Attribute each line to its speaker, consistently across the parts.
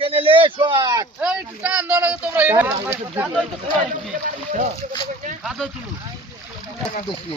Speaker 1: টেনেলে shot centre আছে ঢুকো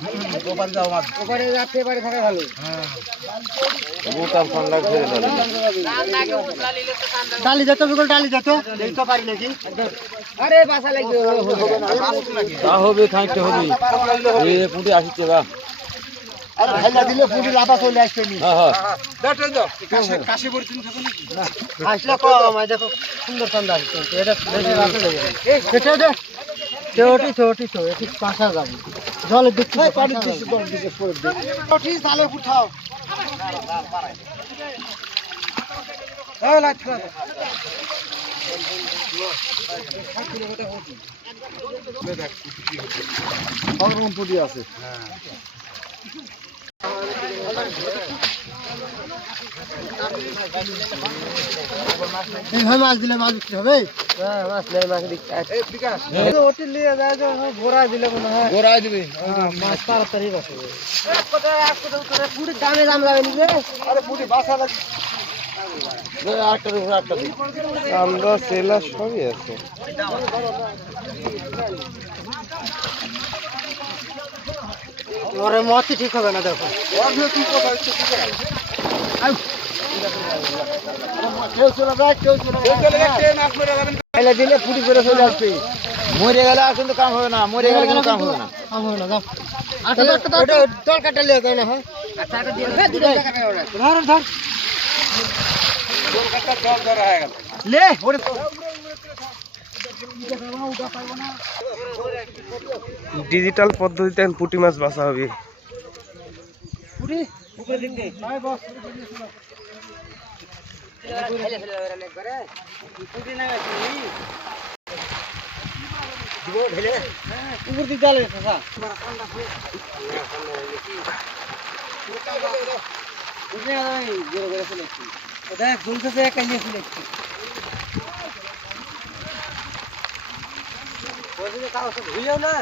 Speaker 1: খাতে না
Speaker 2: এরপর আর তোমার বাবা মকমিল পুরাবে না রে বা
Speaker 1: কি করব গাছে শীত মাস শুনলে তুমি কি করবে
Speaker 2: একটু গোড়া দিব ফুটি করে চলে ডালি যেত বিকল ডালি যেত দেখতে পারি নাকি আরে বাসা লাগবে
Speaker 3: তা হবে খাইতে হবে এ পুঁটি আসছে বা
Speaker 2: আরে ঢাইলা দিলে পুরি লাভা চলে আসবে নি
Speaker 3: হ্যাঁ হ্যাঁ
Speaker 2: আসলে কম দেখো সুন্দর ঠান্ডা আসছে এটা বেশি রাতে লেগে এটা দে চটি চটি তো এটি পাশা যাবে। জলে দেখছি পানি দিছি জল দিকে পড়ে দে চটি তালে উঠাও।
Speaker 1: সব রকম পুটি আছে।
Speaker 2: এইভাবে মাছ দিলে মাছ বিক্রি হবে? হ্যাঁ মনে হয়।
Speaker 1: গোড়া দিবি।
Speaker 2: মাছ তাড়াতাড়ি বসবে পুরীর দামে দাম যাবে নি রে?
Speaker 1: আরে পুটি বাসা লাগে।
Speaker 3: আটটার উপরে আটটা দিই
Speaker 1: আমরা সেলা সবই আছে।
Speaker 2: ওরে মতি ঠিক হবে না দেখো।
Speaker 1: দিলে পুটি করে চলে আসবে।
Speaker 3: মরে গেলে আর কিন্তু কাম হবে না মরে গেলে কিন্তু কাম হবে না।
Speaker 2: কাম হবে না দল কাটা লিয়ে না হ্যাঁ? ধর ধর। লে ওরে
Speaker 4: ডিজিটাল পদ্ধতিতে পুঁটি মাছ বাছা হবে।
Speaker 2: উপরে দিন দে ভাই বস উপর দিক ডালে চাচা দেখ ঝুলতেছে একা নিয়ে চলে এসছি। ভুলিও না।